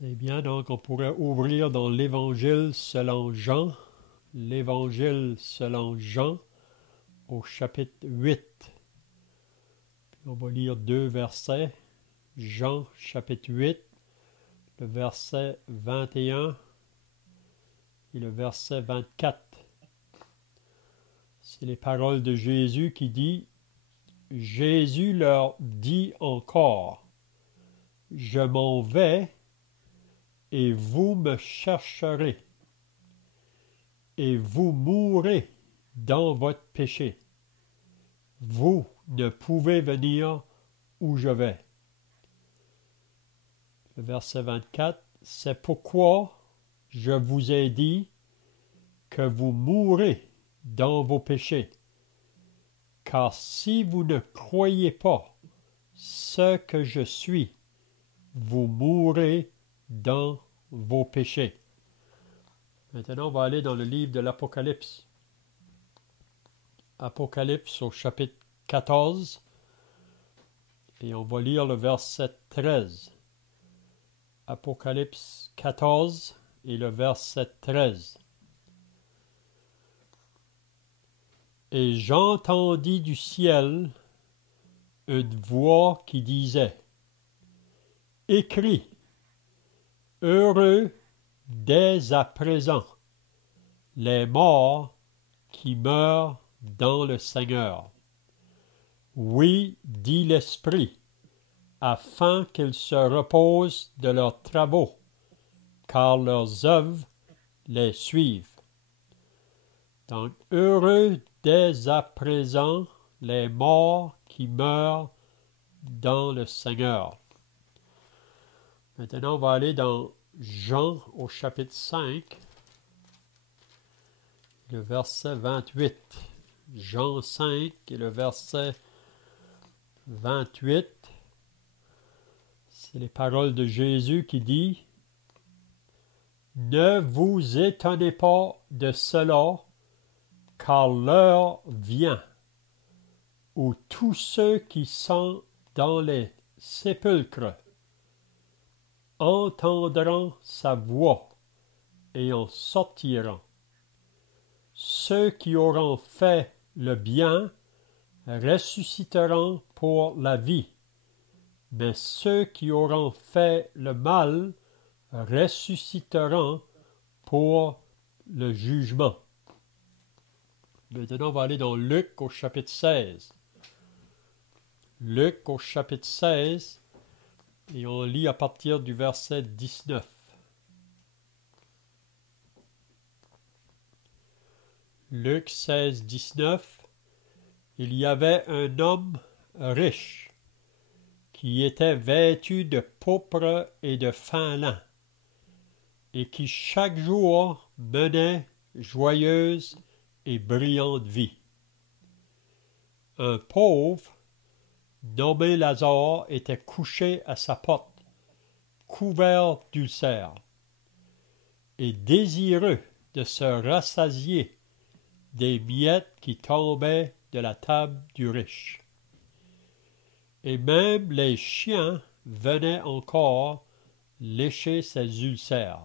C'est bien, donc on pourrait ouvrir dans l'Évangile selon Jean, l'Évangile selon Jean au chapitre 8. On va lire deux versets, Jean chapitre 8, le verset 21 et le verset 24. C'est les paroles de Jésus qui dit: Jésus leur dit encore, je m'en vais et vous me chercherez, et vous mourrez dans votre péché. Vous ne pouvez venir où je vais. Le verset 24, c'est pourquoi je vous ai dit que vous mourrez dans vos péchés. Car si vous ne croyez pas ce que je suis, vous mourrez dans vos péchés. Maintenant, on va aller dans le livre de l'Apocalypse. Apocalypse au chapitre 14, et on va lire le verset 13. Apocalypse 14 et le verset 13. Et j'entendis du ciel une voix qui disait: Écris, heureux dès à présent les morts qui meurent dans le Seigneur. Oui, dit l'Esprit, afin qu'ils se reposent de leurs travaux, car leurs œuvres les suivent. Donc, heureux dès à présent les morts qui meurent dans le Seigneur. Maintenant, on va aller dans Jean au chapitre 5, le verset 28. Jean 5 et le verset 28. C'est les paroles de Jésus qui dit: Ne vous étonnez pas de cela, car l'heure vient où tous ceux qui sont dans les sépulcres entendront sa voix et en sortiront. Ceux qui auront fait le bien ressusciteront pour la vie, mais ceux qui auront fait le mal ressusciteront pour le jugement. Maintenant, on va aller dans Luc au chapitre 16. Luc au chapitre 16, et on lit à partir du verset 19. Luc 16, 19. Il y avait un homme riche qui était vêtu de pourpre et de fin lin, et qui chaque jour menait joyeuse et brillante vie. Un pauvre, nommé Lazare, était couché à sa porte, couvert d'ulcères, et désireux de se rassasier des miettes qui tombaient de la table du riche. Et même les chiens venaient encore lécher ses ulcères.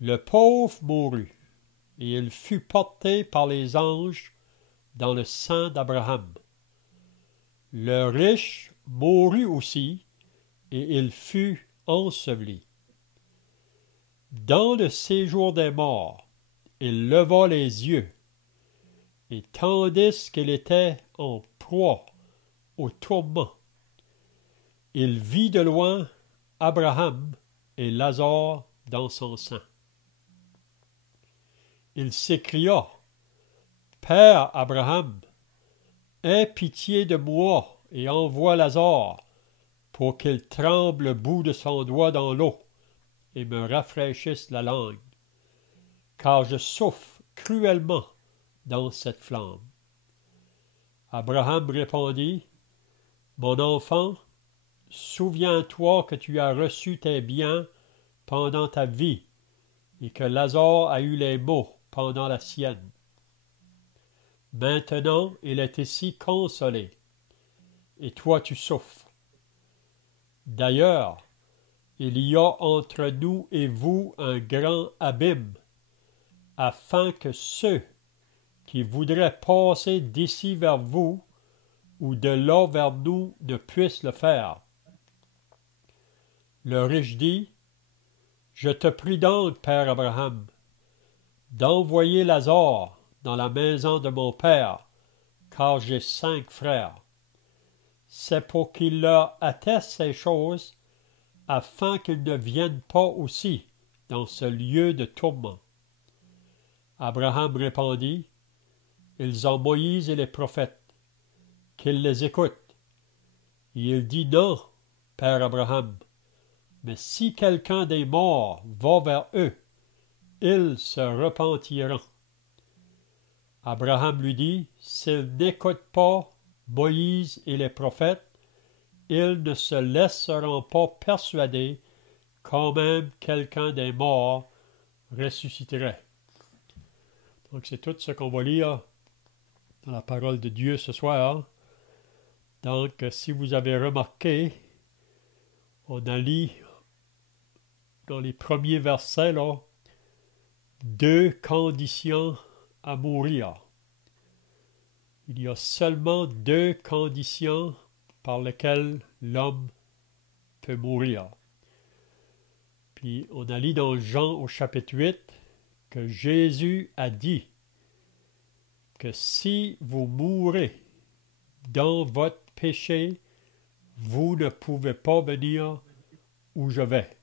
Le pauvre mourut, et il fut porté par les anges dans le sein d'Abraham. Le riche mourut aussi, et il fut enseveli. Dans le séjour des morts, il leva les yeux, et tandis qu'il était en proie au tourment, il vit de loin Abraham et Lazare dans son sein. Il s'écria: Père Abraham, aie pitié de moi et envoie Lazare pour qu'il trempe le bout de son doigt dans l'eau et me rafraîchisse la langue, car je souffre cruellement dans cette flamme. Abraham répondit: Mon enfant, souviens-toi que tu as reçu tes biens pendant ta vie, et que Lazare a eu les maux pendant la sienne. Maintenant, il est ici consolé, et toi tu souffres. D'ailleurs, il y a entre nous et vous un grand abîme, afin que ceux qui voudraient passer d'ici vers vous ou de là vers nous ne puissent le faire. Le riche dit, je te prie donc, Père Abraham, d'envoyer Lazare dans la maison de mon père, car j'ai 5 frères. C'est pour qu'il leur atteste ces choses, afin qu'ils ne viennent pas aussi dans ce lieu de tourment. Abraham répondit, ils ont Moïse et les prophètes, qu'ils les écoutent. Et il dit non, Père Abraham, mais si quelqu'un des morts va vers eux, ils se repentiront. Abraham lui dit, s'ils n'écoutent pas Moïse et les prophètes, ils ne se laisseront pas persuader quand même quelqu'un des morts ressusciterait. Donc c'est tout ce qu'on va lire dans la parole de Dieu ce soir. Donc si vous avez remarqué, on a lu dans les premiers versets là, 2 conditions à mourir. Il y a seulement 2 conditions par lesquelles l'homme peut mourir. Puis on a lu dans Jean au chapitre 8 que Jésus a dit que si vous mourrez dans votre péché, vous ne pouvez pas venir où je vais.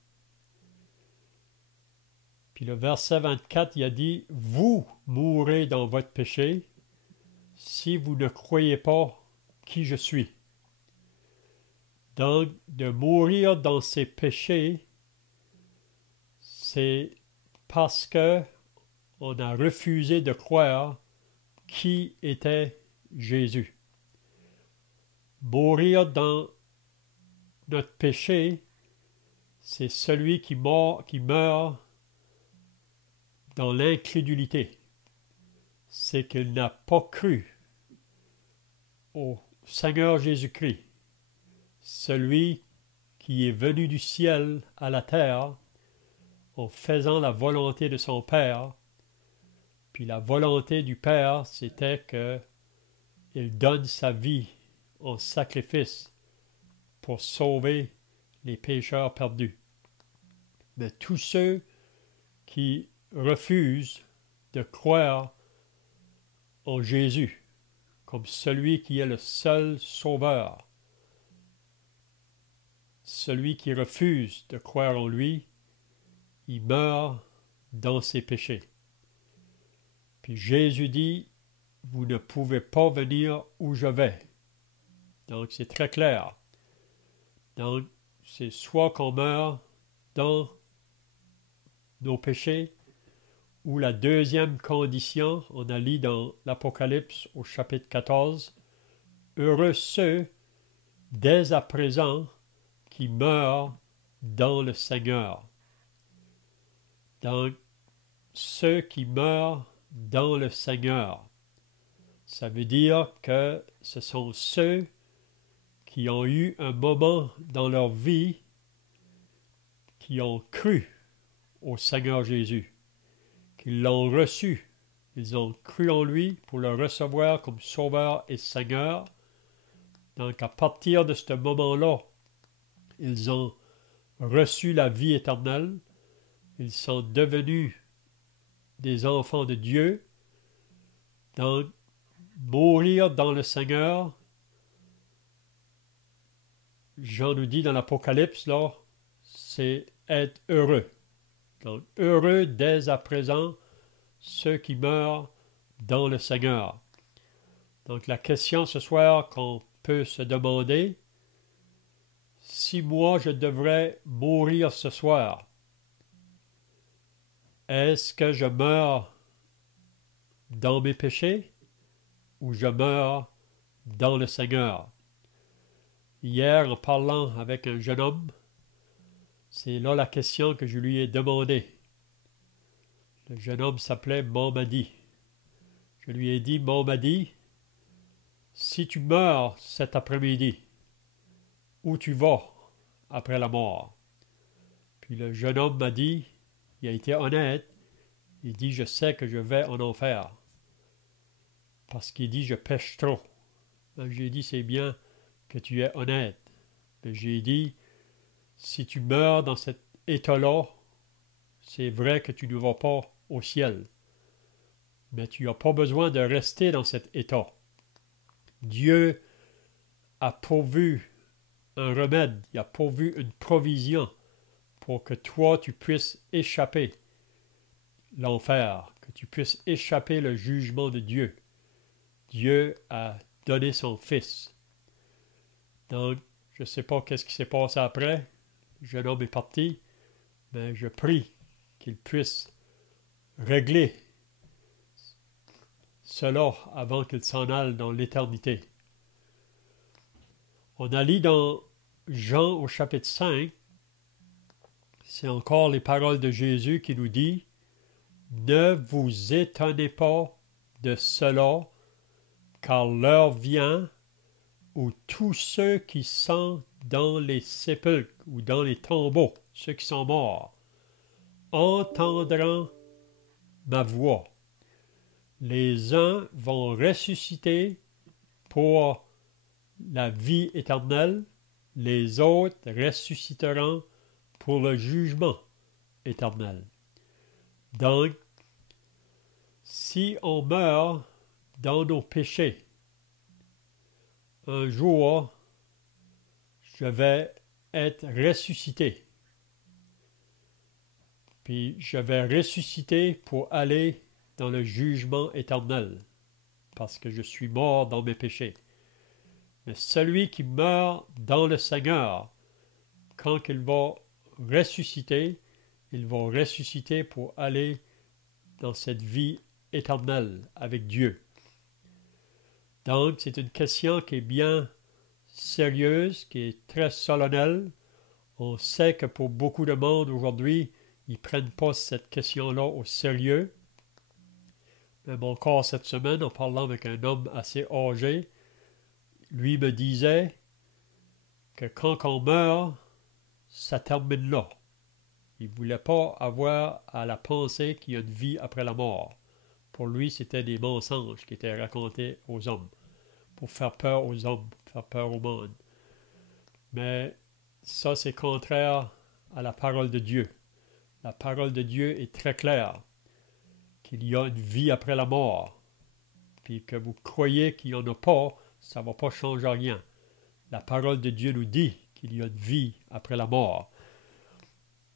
Puis le verset 24, il a dit, vous mourrez dans votre péché si vous ne croyez pas qui je suis. Donc, de mourir dans ses péchés, c'est parce que on a refusé de croire qui était Jésus. Mourir dans notre péché, c'est celui qui meurt dans l'incrédulité. C'est qu'il n'a pas cru au Seigneur Jésus-Christ, celui qui est venu du ciel à la terre en faisant la volonté de son Père. Puis la volonté du Père, c'était qu'il donne sa vie en sacrifice pour sauver les pécheurs perdus. Mais tous ceux qui refusent de croire en Jésus comme celui qui est le seul sauveur, celui qui refuse de croire en lui, il meurt dans ses péchés. Puis Jésus dit, vous ne pouvez pas venir où je vais. Donc c'est très clair. Donc c'est soit qu'on meurt dans nos péchés, ou la deuxième condition, on a lu dans l'Apocalypse au chapitre 14, heureux ceux, dès à présent, qui meurent dans le Seigneur. Donc, ceux qui meurent dans le Seigneur, ça veut dire que ce sont ceux qui ont eu un moment dans leur vie qui ont cru au Seigneur Jésus, qui l'ont reçu. Ils ont cru en lui pour le recevoir comme Sauveur et Seigneur. Donc à partir de ce moment-là, ils ont reçu la vie éternelle. Ils sont devenus des enfants de Dieu. Donc, mourir dans le Seigneur, Jean nous dit dans l'Apocalypse, là, c'est être heureux. Donc, heureux dès à présent ceux qui meurent dans le Seigneur. Donc, la question ce soir qu'on peut se demander, si moi je devrais mourir ce soir, est-ce que je meurs dans mes péchés ou je meurs dans le Seigneur? Hier, en parlant avec un jeune homme, c'est là la question que je lui ai demandée. Le jeune homme s'appelait Mamadi. Je lui ai dit, Mamadi, si tu meurs cet après-midi, où tu vas après la mort? Puis le jeune homme m'a dit, il a été honnête, il dit, je sais que je vais en enfer. Parce qu'il dit, je pêche trop. J'ai dit, c'est bien que tu es honnête. Mais j'ai dit, si tu meurs dans cet état-là, c'est vrai que tu ne vas pas au ciel. Mais tu n'as pas besoin de rester dans cet état. Dieu a pourvu un remède, il a pourvu une provision pour que toi, tu puisses échapper l'enfer, que tu puisses échapper le jugement de Dieu. Dieu a donné son Fils. Donc, je ne sais pas qu'est-ce qui s'est passé après. Le jeune homme est parti, mais je prie qu'il puisse régler cela avant qu'il s'en aille dans l'éternité. On a lu dans Jean au chapitre 5, c'est encore les paroles de Jésus qui nous dit « Ne vous étonnez pas de cela, car l'heure vient où tous ceux qui sont dans les sépulcres ou dans les tombeaux, ceux qui sont morts, entendront ma voix. Les uns vont ressusciter pour la vie éternelle, les autres ressusciteront pour le jugement éternel. » Donc, si on meurt dans nos péchés, un jour, je vais être ressuscité. Puis je vais ressusciter pour aller dans le jugement éternel, parce que je suis mort dans mes péchés. Mais celui qui meurt dans le Seigneur, quand il va ressusciter, il va ressusciter pour aller dans cette vie éternelle avec Dieu. Donc, c'est une question qui est bien sérieuse, qui est très solennelle. On sait que pour beaucoup de monde aujourd'hui, ils ne prennent pas cette question-là au sérieux. Même encore cette semaine, en parlant avec un homme assez âgé, lui me disait que quand on meurt, ça termine là. Il ne voulait pas avoir à la penser qu'il y a une vie après la mort. Pour lui, c'était des mensonges qui étaient racontés aux hommes, pour faire peur aux hommes, pour faire peur au monde. Mais ça, c'est contraire à la parole de Dieu. La parole de Dieu est très claire, qu'il y a une vie après la mort. Puis que vous croyez qu'il n'y en a pas, ça ne va pas changer rien. La parole de Dieu nous dit qu'il y a une vie après la mort.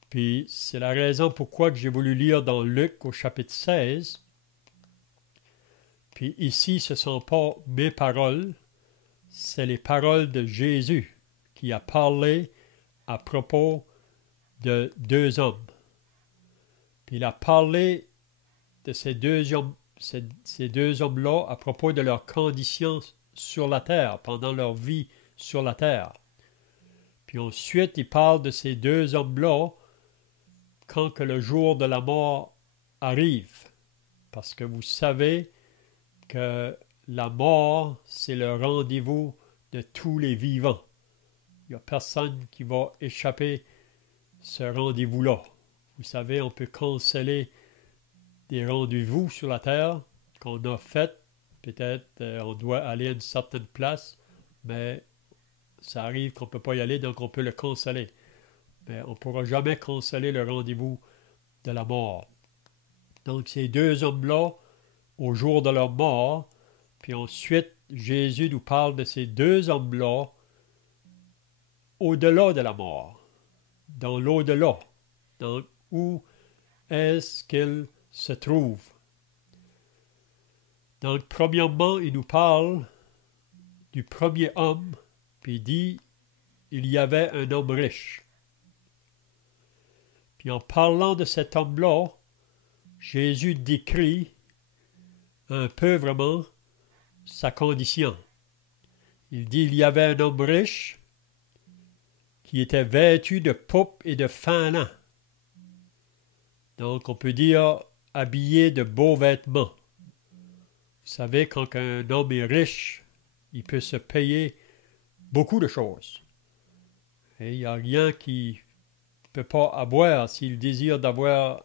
Puis c'est la raison pourquoi que j'ai voulu lire dans Luc au chapitre 16. Puis ici, ce ne sont pas mes paroles, c'est les paroles de Jésus qui a parlé à propos de deux hommes. Puis il a parlé de ces deux hommes-là à propos de leurs conditions sur la terre, pendant leur vie sur la terre. Puis ensuite, il parle de ces deux hommes-là quand que le jour de la mort arrive. Parce que vous savez que la mort, c'est le rendez-vous de tous les vivants. Il n'y a personne qui va échapper ce rendez-vous-là. Vous savez, on peut canceller des rendez-vous sur la terre qu'on a fait. Peut-être on doit aller à une certaine place, mais ça arrive qu'on ne peut pas y aller, donc on peut le canceller. Mais on ne pourra jamais canceller le rendez-vous de la mort. Donc ces deux hommes-là, au jour de leur mort, puis ensuite Jésus nous parle de ces deux hommes-là au-delà de la mort, dans l'au-delà. Donc où est-ce qu'ils se trouvent? Donc premièrement, il nous parle du premier homme, puis il dit, il y avait un homme riche. Puis en parlant de cet homme-là, Jésus décrit un peu vraiment sa condition. Il dit, il y avait un homme riche qui était vêtu de pourpre et de fin lin. Donc on peut dire habillé de beaux vêtements. Vous savez, quand un homme est riche, il peut se payer beaucoup de choses. Et il n'y a rien qui peut pas avoir. S'il désire d'avoir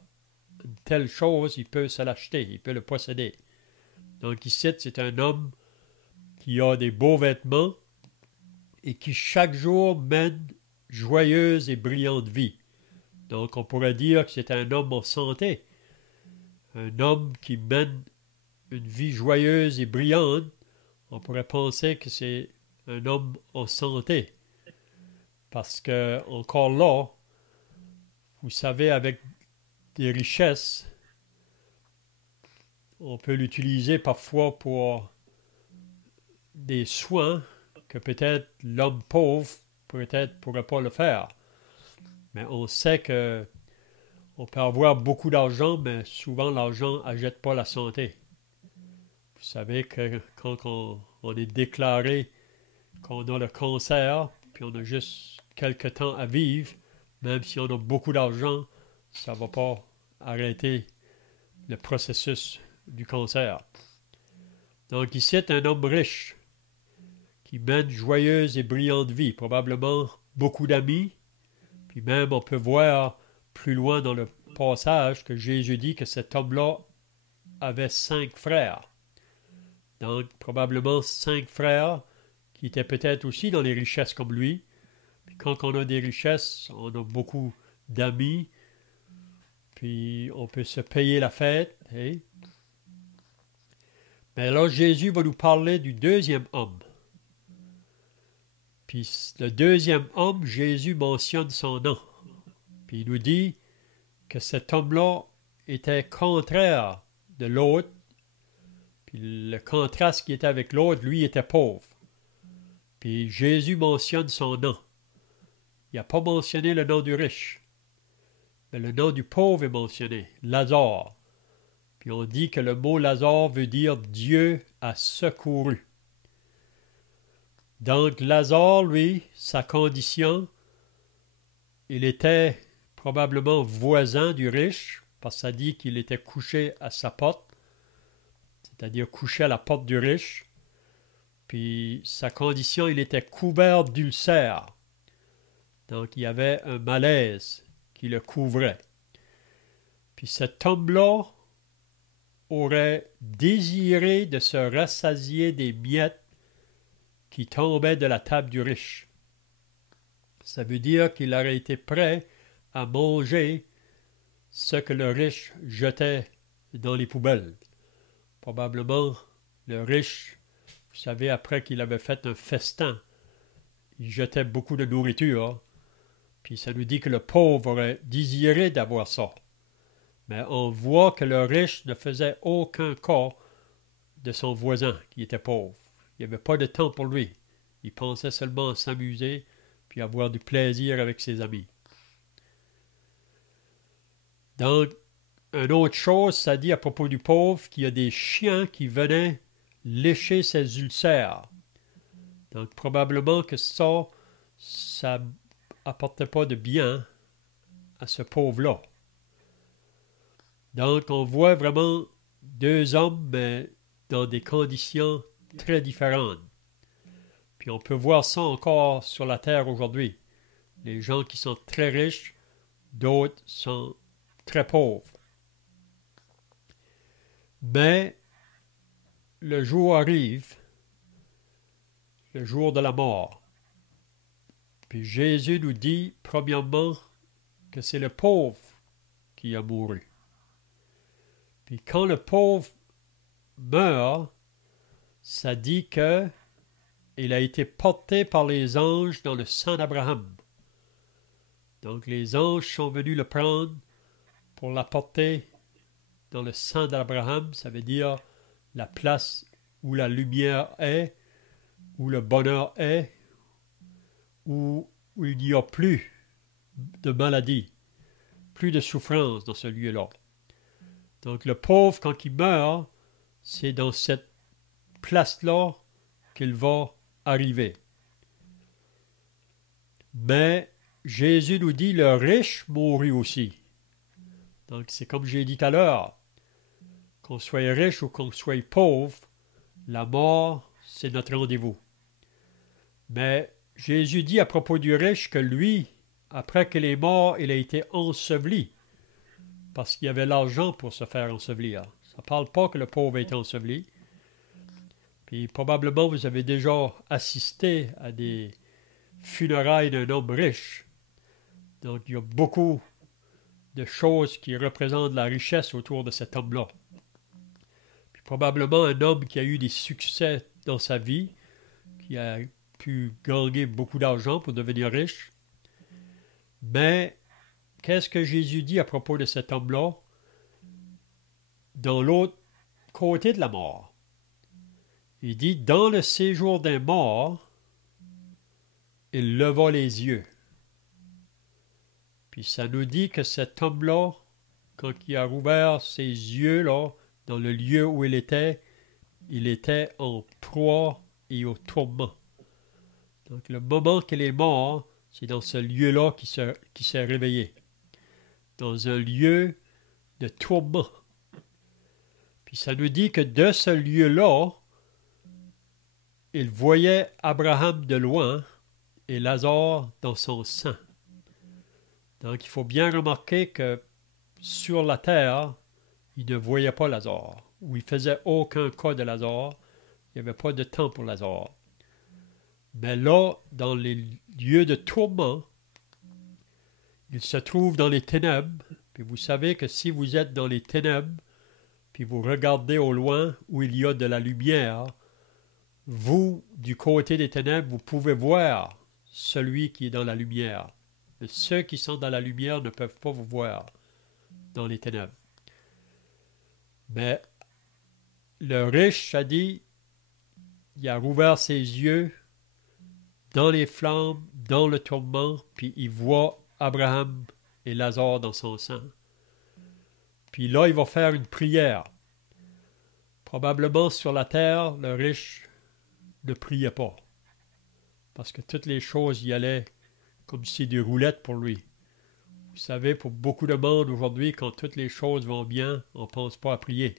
une telle chose, il peut se l'acheter, il peut le posséder. Donc ici, c'est un homme qui a des beaux vêtements et qui chaque jour mène joyeuse et brillante vie. Donc on pourrait dire que c'est un homme en santé, un homme qui mène une vie joyeuse et brillante. On pourrait penser que c'est un homme en santé. Parce que, encore là, vous savez, avec des richesses, on peut l'utiliser parfois pour des soins que peut-être l'homme pauvre peut-être pourrait pas le faire. Mais on sait que on peut avoir beaucoup d'argent, mais souvent l'argent n'achète pas la santé. Vous savez que quand on est déclaré qu'on a le cancer, puis on a juste quelques temps à vivre, même si on a beaucoup d'argent, ça ne va pas arrêter le processus du cancer. Donc ici, c'est un homme riche qui mène joyeuse et brillante vie, probablement beaucoup d'amis, puis même on peut voir plus loin dans le passage que Jésus dit que cet homme-là avait 5 frères. Donc probablement 5 frères qui étaient peut-être aussi dans les richesses comme lui. Puis quand on a des richesses, on a beaucoup d'amis, puis on peut se payer la fête. Hein? Mais là, Jésus va nous parler du deuxième homme. Puis le deuxième homme, Jésus mentionne son nom. Puis il nous dit que cet homme-là était contraire de l'autre. Puis le contraste qui était avec l'autre, lui, était pauvre. Puis Jésus mentionne son nom. Il n'a pas mentionné le nom du riche. Mais le nom du pauvre est mentionné, Lazare. Puis on dit que le mot Lazare veut dire Dieu a secouru. Donc Lazare, lui, sa condition, il était probablement voisin du riche, parce que ça dit qu'il était couché à sa porte, c'est-à-dire couché à la porte du riche. Puis sa condition, il était couvert d'ulcères. Donc il y avait un malaise qui le couvrait. Puis cet homme-là aurait désiré de se rassasier des miettes qui tombaient de la table du riche. Ça veut dire qu'il aurait été prêt à manger ce que le riche jetait dans les poubelles. Probablement, le riche, vous savez, après qu'il avait fait un festin, il jetait beaucoup de nourriture. Puis ça nous dit que le pauvre aurait désiré d'avoir ça. Mais on voit que le riche ne faisait aucun cas de son voisin qui était pauvre. Il n'y avait pas de temps pour lui. Il pensait seulement à s'amuser puis avoir du plaisir avec ses amis. Donc, une autre chose, ça dit à propos du pauvre qu'il y a des chiens qui venaient lécher ses ulcères. Donc, probablement que ça apportait pas de bien à ce pauvre-là. Donc, on voit vraiment deux hommes, mais dans des conditions très différentes. Puis on peut voir ça encore sur la terre aujourd'hui. Les gens qui sont très riches, d'autres sont très pauvres. Mais le jour arrive, le jour de la mort. Puis Jésus nous dit, premièrement, que c'est le pauvre qui a mouru. Puis quand le pauvre meurt, ça dit que il a été porté par les anges dans le sang d'Abraham. Donc les anges sont venus le prendre pour l'apporter dans le sang d'Abraham. Ça veut dire la place où la lumière est, où le bonheur est, où il n'y a plus de maladie, plus de souffrance dans ce lieu-là. Donc le pauvre, quand il meurt, c'est dans cette place-là qu'il va arriver. Mais Jésus nous dit le riche mourut aussi. Donc c'est comme j'ai dit tout à l'heure, qu'on soit riche ou qu'on soit pauvre, la mort, c'est notre rendez-vous. Mais Jésus dit à propos du riche que lui après qu'il est mort, il a été enseveli, parce qu'il y avait l'argent pour se faire ensevelir. Ça ne parle pas que le pauvre a été enseveli. Puis probablement vous avez déjà assisté à des funérailles d'un homme riche. Donc il y a beaucoup de choses qui représentent la richesse autour de cet homme-là. Puis probablement un homme qui a eu des succès dans sa vie, qui a pu gagner beaucoup d'argent pour devenir riche. Mais qu'est-ce que Jésus dit à propos de cet homme-là dans l'autre côté de la mort? Il dit, dans le séjour des morts, il leva les yeux. Puis ça nous dit que cet homme-là, quand il a rouvert ses yeux là, dans le lieu où il était en proie et au tourment. Donc le moment qu'il est mort, c'est dans ce lieu-là qu'il s'est réveillé. Dans un lieu de tourment. Puis ça nous dit que de ce lieu-là, il voyait Abraham de loin et Lazare dans son sein. Donc il faut bien remarquer que sur la terre, il ne voyait pas Lazare, ou il ne faisait aucun cas de Lazare. Il n'y avait pas de temps pour Lazare. Mais là, dans les lieux de tourment, il se trouve dans les ténèbres. Puis vous savez que si vous êtes dans les ténèbres, puis vous regardez au loin où il y a de la lumière, vous, du côté des ténèbres, vous pouvez voir celui qui est dans la lumière. Mais ceux qui sont dans la lumière ne peuvent pas vous voir dans les ténèbres. Mais le riche a dit, il a rouvert ses yeux dans les flammes, dans le tourment, puis il voit Abraham et Lazare dans son sein. Puis là, il va faire une prière. Probablement sur la terre, le riche ne priait pas, parce que toutes les choses y allaient comme si des roulettes pour lui. Vous savez, pour beaucoup de monde aujourd'hui, quand toutes les choses vont bien, on ne pense pas à prier.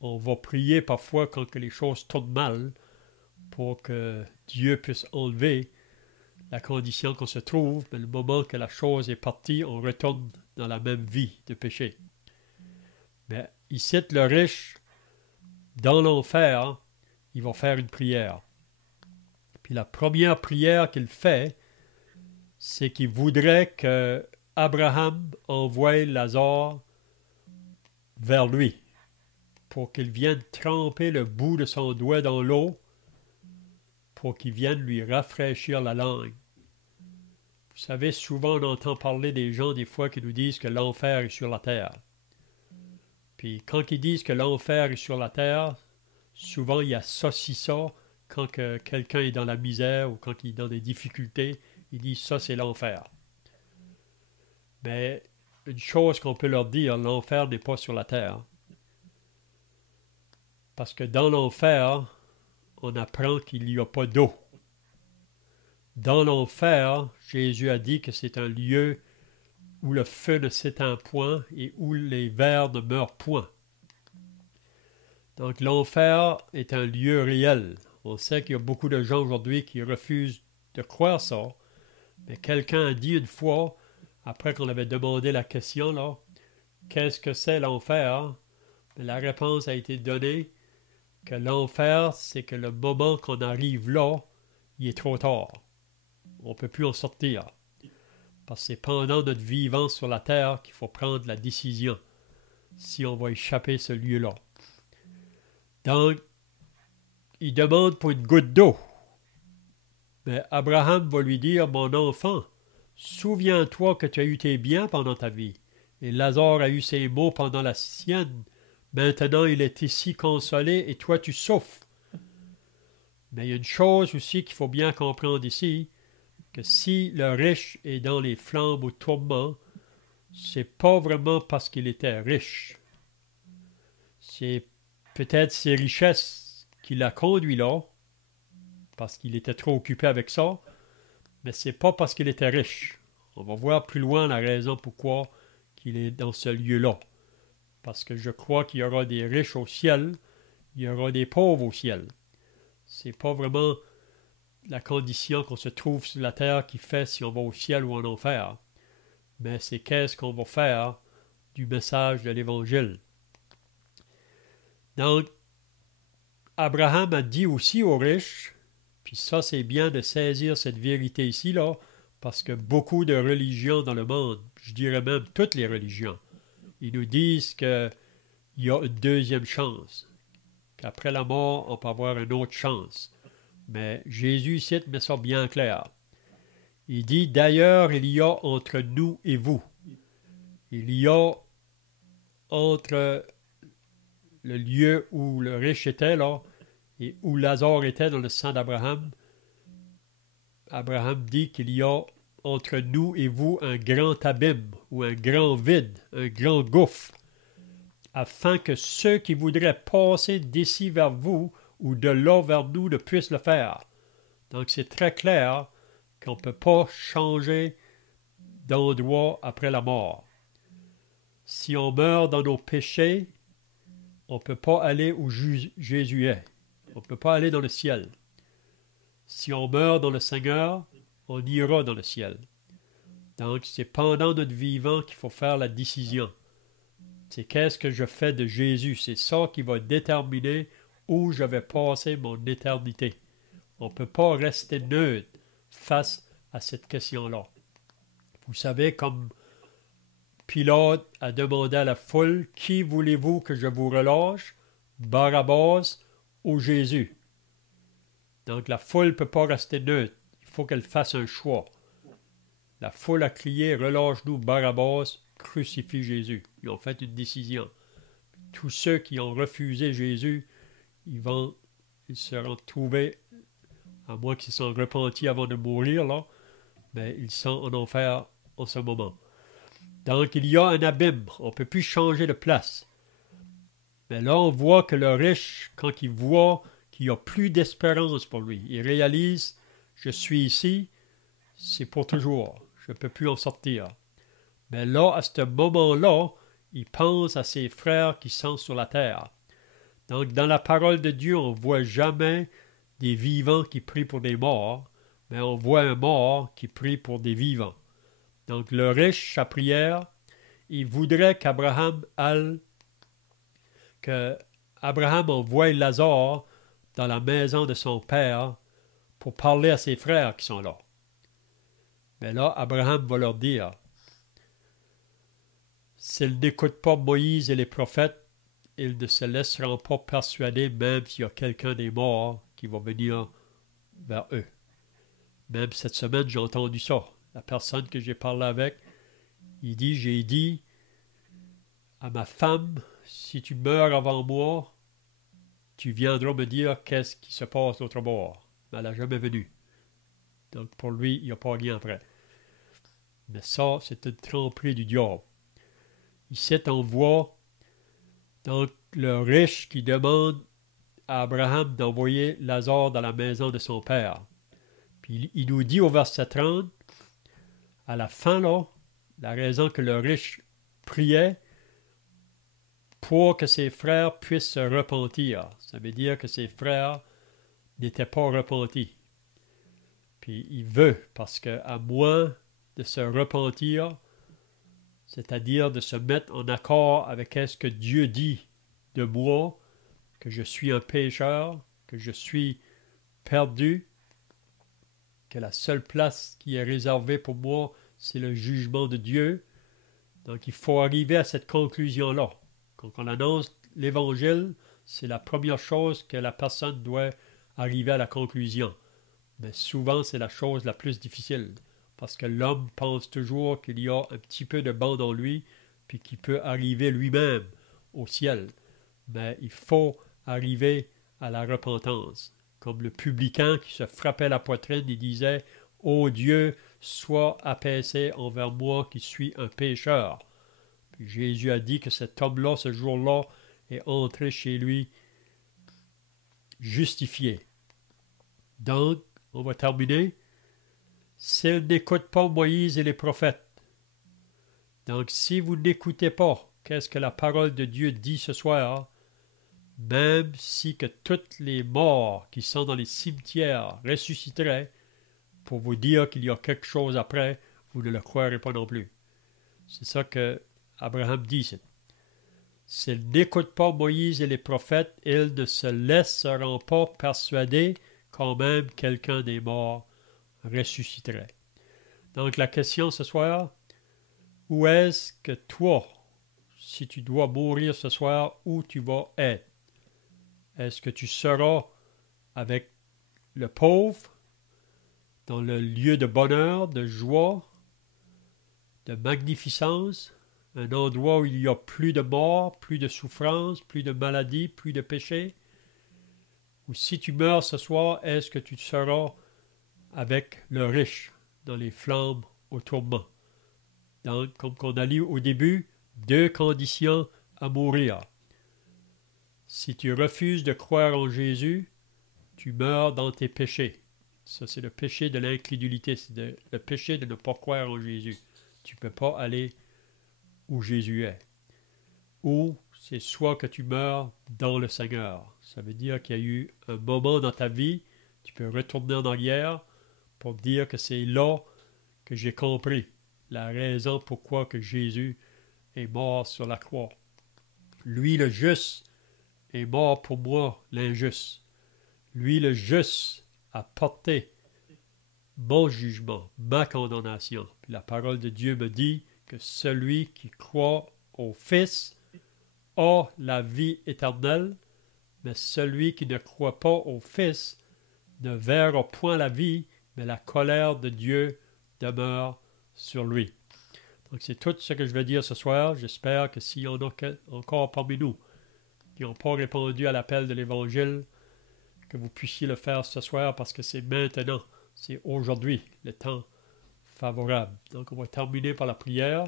On va prier parfois quand que les choses tournent mal pour que Dieu puisse enlever la condition qu'on se trouve, mais le moment que la chose est partie, on retourne dans la même vie de péché. Mais ici, le riche, dans l'enfer, il va faire une prière. Puis la première prière qu'il fait, c'est qu'il voudrait que Abraham envoie Lazare vers lui pour qu'il vienne tremper le bout de son doigt dans l'eau pour qu'il vienne lui rafraîchir la langue. Vous savez, souvent on entend parler des gens des fois qui nous disent que l'enfer est sur la terre. Puis quand ils disent que l'enfer est sur la terre, souvent ils associent ça quand que quelqu'un est dans la misère ou quand il est dans des difficultés, ils disent ça c'est l'enfer. Mais une chose qu'on peut leur dire, l'enfer n'est pas sur la terre. Parce que dans l'enfer, on apprend qu'il n'y a pas d'eau. Dans l'enfer, Jésus a dit que c'est un lieu où le feu ne s'éteint point et où les vers ne meurent point. Donc l'enfer est un lieu réel. On sait qu'il y a beaucoup de gens aujourd'hui qui refusent de croire ça, mais quelqu'un a dit une fois, après qu'on avait demandé la question, là, qu'est-ce que c'est l'enfer? La réponse a été donnée que l'enfer, c'est que le moment qu'on arrive là, il est trop tard. On ne peut plus en sortir. Parce que c'est pendant notre vivance sur la terre qu'il faut prendre la décision si on va échapper ce lieu-là. Donc, il demande pour une goutte d'eau. Mais Abraham va lui dire, mon enfant, souviens-toi que tu as eu tes biens pendant ta vie, et Lazare a eu ses maux pendant la sienne. Maintenant, il est ici consolé, et toi, tu souffres. Mais il y a une chose aussi qu'il faut bien comprendre ici, que si le riche est dans les flammes au tourment, c'est pas vraiment parce qu'il était riche. C'est peut-être ses richesses qui l'a conduit là, parce qu'il était trop occupé avec ça, mais c'est pas parce qu'il était riche. On va voir plus loin la raison pourquoi qu'il est dans ce lieu-là. Parce que je crois qu'il y aura des riches au ciel, il y aura des pauvres au ciel. C'est pas vraiment la condition qu'on se trouve sur la terre qui fait si on va au ciel ou en enfer. Mais c'est qu'est-ce qu'on va faire du message de l'Évangile. Donc, Abraham a dit aussi aux riches, puis ça c'est bien de saisir cette vérité ici, là, parce que beaucoup de religions dans le monde, je dirais même toutes les religions, ils nous disent qu'il y a une deuxième chance, qu'après la mort, on peut avoir une autre chance. Mais Jésus ici met ça bien clair. Il dit, d'ailleurs, il y a entre nous et vous. Il y a entre le lieu où le riche était, là, et où Lazare était dans le sang d'Abraham. Abraham dit qu'il y a entre nous et vous un grand abîme, ou un grand vide, un grand gouffre, afin que ceux qui voudraient passer d'ici vers vous, ou de là vers nous, ne puissent le faire. Donc c'est très clair qu'on ne peut pas changer d'endroit après la mort. Si on meurt dans nos péchés, on ne peut pas aller où Jésus est. On ne peut pas aller dans le ciel. Si on meurt dans le Seigneur, on ira dans le ciel. Donc, c'est pendant notre vivant qu'il faut faire la décision. C'est qu'est-ce que je fais de Jésus. C'est ça qui va déterminer où je vais passer mon éternité. On ne peut pas rester neutre face à cette question-là. Vous savez, comme Pilate a demandé à la foule, « Qui voulez-vous que je vous relâche, Barabbas ou Jésus ?» Donc la foule ne peut pas rester neutre. Il faut qu'elle fasse un choix. La foule a crié, « Relâche-nous Barabbas, crucifie Jésus. » Ils ont fait une décision. Tous ceux qui ont refusé Jésus, ils seront trouvés, à moins qu'ils soient repentis avant de mourir, là, mais ils sont en enfer en ce moment. Donc, il y a un abîme. On ne peut plus changer de place. Mais là, on voit que le riche, quand il voit qu'il n'y a plus d'espérance pour lui, il réalise, je suis ici, c'est pour toujours. Je ne peux plus en sortir. Mais là, à ce moment-là, il pense à ses frères qui sont sur la terre. Donc, dans la parole de Dieu, on ne voit jamais des vivants qui prient pour des morts, mais on voit un mort qui prie pour des vivants. Donc, le riche, sa prière, il voudrait qu'Abraham envoie Lazare dans la maison de son père pour parler à ses frères qui sont là. Mais là, Abraham va leur dire, s'ils n'écoutent pas Moïse et les prophètes, ils ne se laisseront pas persuader même s'il y a quelqu'un des morts qui va venir vers eux. Même cette semaine, j'ai entendu ça. La personne que j'ai parlé avec, j'ai dit à ma femme, si tu meurs avant moi, tu viendras me dire qu'est-ce qui se passe l'autre bord. Mais elle n'a jamais venu. Donc pour lui, il n'y a pas rien après. Mais ça, c'est une tromperie du diable. Ici, on voit donc le riche qui demande à Abraham d'envoyer Lazare dans la maison de son père. Puis il nous dit au verset 30, à la fin, là, la raison que le riche priait pour que ses frères puissent se repentir. Ça veut dire que ses frères n'étaient pas repentis. Puis il veut, parce qu'à moins de se repentir, c'est-à-dire de se mettre en accord avec ce que Dieu dit de moi, que je suis un pécheur, que je suis perdu, que la seule place qui est réservée pour moi, c'est le jugement de Dieu. Donc il faut arriver à cette conclusion-là. Quand on annonce l'Évangile, c'est la première chose que la personne doit arriver à la conclusion. Mais souvent, c'est la chose la plus difficile. Parce que l'homme pense toujours qu'il y a un petit peu de bon en lui, puis qu'il peut arriver lui-même au ciel. Mais il faut arriver à la repentance. Comme le publicain qui se frappait la poitrine et disait « Ô Dieu, sois apaisé envers moi qui suis un pécheur. » Puis Jésus a dit que cet homme-là, ce jour-là, est entré chez lui justifié. Donc, on va terminer. S'ils n'écoutent pas Moïse et les prophètes. Donc, si vous n'écoutez pas qu'est-ce que la parole de Dieu dit ce soir, même si que toutes les morts qui sont dans les cimetières ressusciteraient, pour vous dire qu'il y a quelque chose après, vous ne le croirez pas non plus. C'est ça que Abraham dit. S'ils n'écoutent pas Moïse et les prophètes, ils ne se laisseront pas persuader quand même quelqu'un des morts ressusciterait. Donc la question ce soir, où est-ce que toi, si tu dois mourir ce soir, où tu vas être? Est-ce que tu seras avec le pauvre, dans le lieu de bonheur, de joie, de magnificence, un endroit où il n'y a plus de mort, plus de souffrance, plus de maladie, plus de péché? Ou si tu meurs ce soir, est-ce que tu seras avec le riche dans les flammes au tourment? Donc, comme on a lu au début, deux conditions à mourir. Si tu refuses de croire en Jésus, tu meurs dans tes péchés. Ça, c'est le péché de l'incrédulité, c'est le péché de ne pas croire en Jésus. Tu ne peux pas aller où Jésus est. Ou c'est soit que tu meurs dans le Seigneur. Ça veut dire qu'il y a eu un moment dans ta vie, tu peux retourner en arrière pour dire que c'est là que j'ai compris la raison pourquoi que Jésus est mort sur la croix. Lui, le juste, est mort pour moi, l'injuste. Lui, le juste, a porté mon jugement, ma condamnation. Puis la parole de Dieu me dit que celui qui croit au Fils a la vie éternelle, mais celui qui ne croit pas au Fils ne verra point la vie, mais la colère de Dieu demeure sur lui. Donc c'est tout ce que je veux dire ce soir. J'espère que s'il y en a encore parmi nous qui n'ont pas répondu à l'appel de l'Évangile, que vous puissiez le faire ce soir parce que c'est maintenant, c'est aujourd'hui le temps favorable. Donc on va terminer par la prière,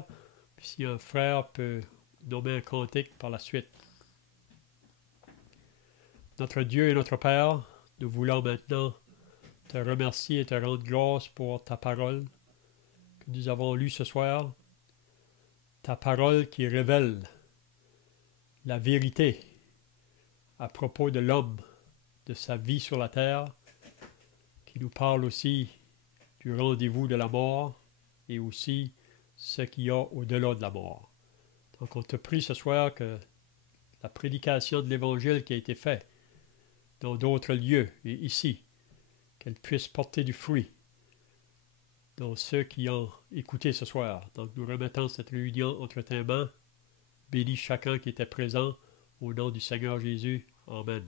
puis si un frère peut nommer un cantique par la suite. Notre Dieu et notre Père, nous voulons maintenant te remercier et te rendre grâce pour ta parole que nous avons lue ce soir, ta parole qui révèle la vérité à propos de l'homme, de sa vie sur la terre, qui nous parle aussi du rendez-vous de la mort et aussi ce qu'il y a au-delà de la mort. Donc on te prie ce soir que la prédication de l'Évangile qui a été faite dans d'autres lieux et ici, qu'elle puisse porter du fruit dans ceux qui ont écouté ce soir. Donc nous remettons cette réunion entre tes mains. Bénis chacun qui était présent au nom du Seigneur Jésus. Amen.